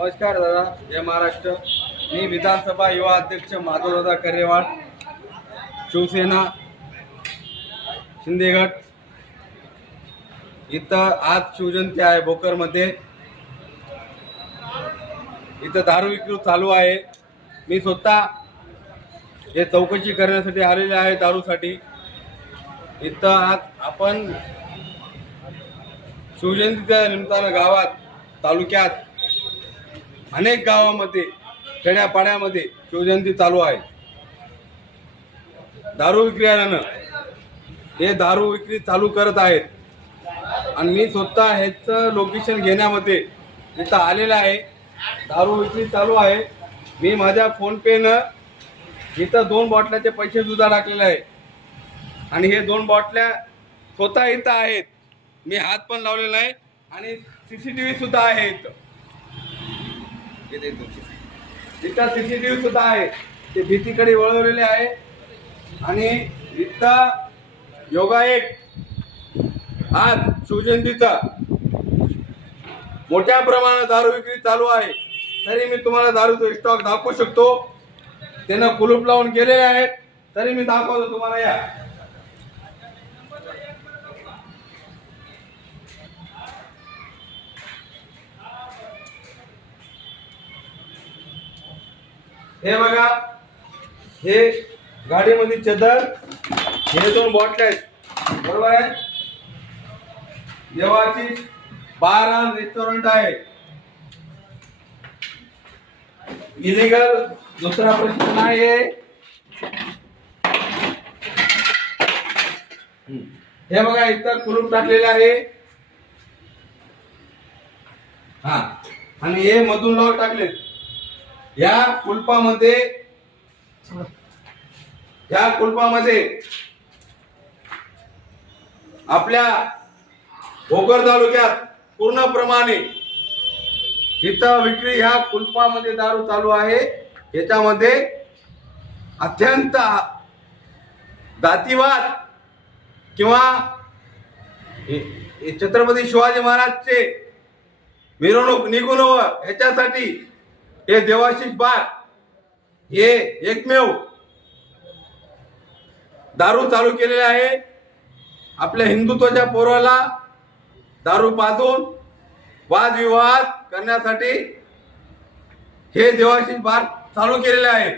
नमस्कार दादा, जय महाराष्ट्र। मी विधानसभा युवा अध्यक्ष माधवदादा करेवाळ, शिवसेना शिंदे गट। इथं आज शिवजयंती आहे भोकरमध्ये। इथं दारू विक्री चालू आहे। मी स्वतः हे चौकशी करण्यासाठी आलेले आहे दारूसाठी। इथं आज आपण शिवजयंतीच्या निमित्तानं गावात, तालुक्यात, अनेक गावामध्ये, खेड्यापाड्यामध्ये शिवजयंती चालू आहे। दारू विक्रेत्यानं हे दारू विक्री चालू करत आहेत आणि मी स्वतः ह्याचं लोकेशन घेण्यामध्ये इथं आलेलं आहे। दारू विक्री चालू आहे। मी माझ्या फोन पेनं इथं 2 बॉटल्याचे पैसे सुद्धा टाकलेले आहे आणि हे 2 बॉटल्या स्वतः इथं आहेत। मी हात पण लावलेला आहे आणि CCTV सुद्धा आहे इथं CCTV सुद्धा आहे। ते भीतीकडे वळवलेले आहे आणि इथं योगायोग आज शिवजयंतीचा मोठ्या प्रमाणात दारू विक्री चालू आहे। तरी मी तुम्हाला दारूचा स्टॉक दाखवू शकतो। त्यानं कुलूप लावून गेलेले आहेत, तरी मी दाखवतो तुम्हाला। या हे बघा, हे गाडीमध्ये चदर, हे 2 बॉटल्या आहेत, बरोबर आहे। देवाची बार आणि रेस्टॉरंट आहे। इलिगल दुसरा प्रश्न नाही आहे। हे बघा, इथं कुलूप टाकलेले आहे। हा, आणि हे मधून लॉक टाकले। या कुलपामध्ये आपल्या भोकर तालुक्यात पूर्णप्रमाणे इथं विक्री ह्या कुलपामध्ये दारू चालू आहे। याच्यामध्ये अत्यंत जातीवाद किंवा छत्रपती शिवाजी महाराजचे मिरवणूक निघून ह्याच्यासाठी हे देवाशिष बार हे एकमेव दारू चालू केलेले आहे। आपल्या हिंदुत्वाच्या पोराला दारू पाजून वादविवाद करण्यासाठी हे देवाशिष बार चालू केलेले आहे।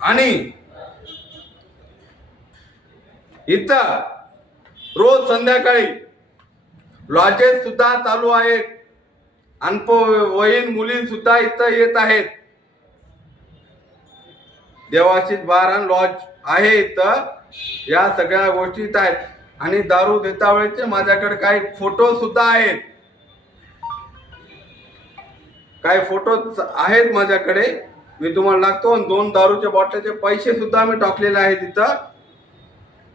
आणि इथं रोज संध्याकाळी लॉजेस सुद्धा चालू आहेत। अल्पवयीन मुली सुद्धा इथं येत आहेत। देवाशिष बार आणि लॉज आहे इथं। या सगळ्या गोष्टी इथं आहेत आणि दारू देता वेळेचे माझ्याकडे काही फोटो सुद्धा आहेत। काही फोटो आहेत माझ्याकडे, मी तुम्हाला लागतो। 2 दारूच्या बॉटलचे पैसे सुद्धा मी टाकलेले आहेत इथं।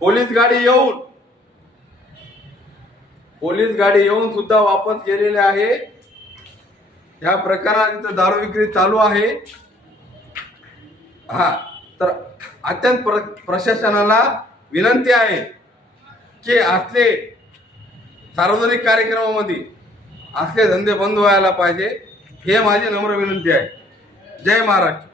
पोलीस गाडी येऊन सुद्धा वापस गेलेले आहे। या प्रकारात इथं दारू विक्री चालू आहे। हा, तर अत्यंत प्रशासनाला विनंती आहे की असले सार्वजनिक कार्यक्रमामध्ये असले धंदे बंद व्हायला पाहिजे। हे माझी नम्र विनंती आहे। जय महाराष्ट्र।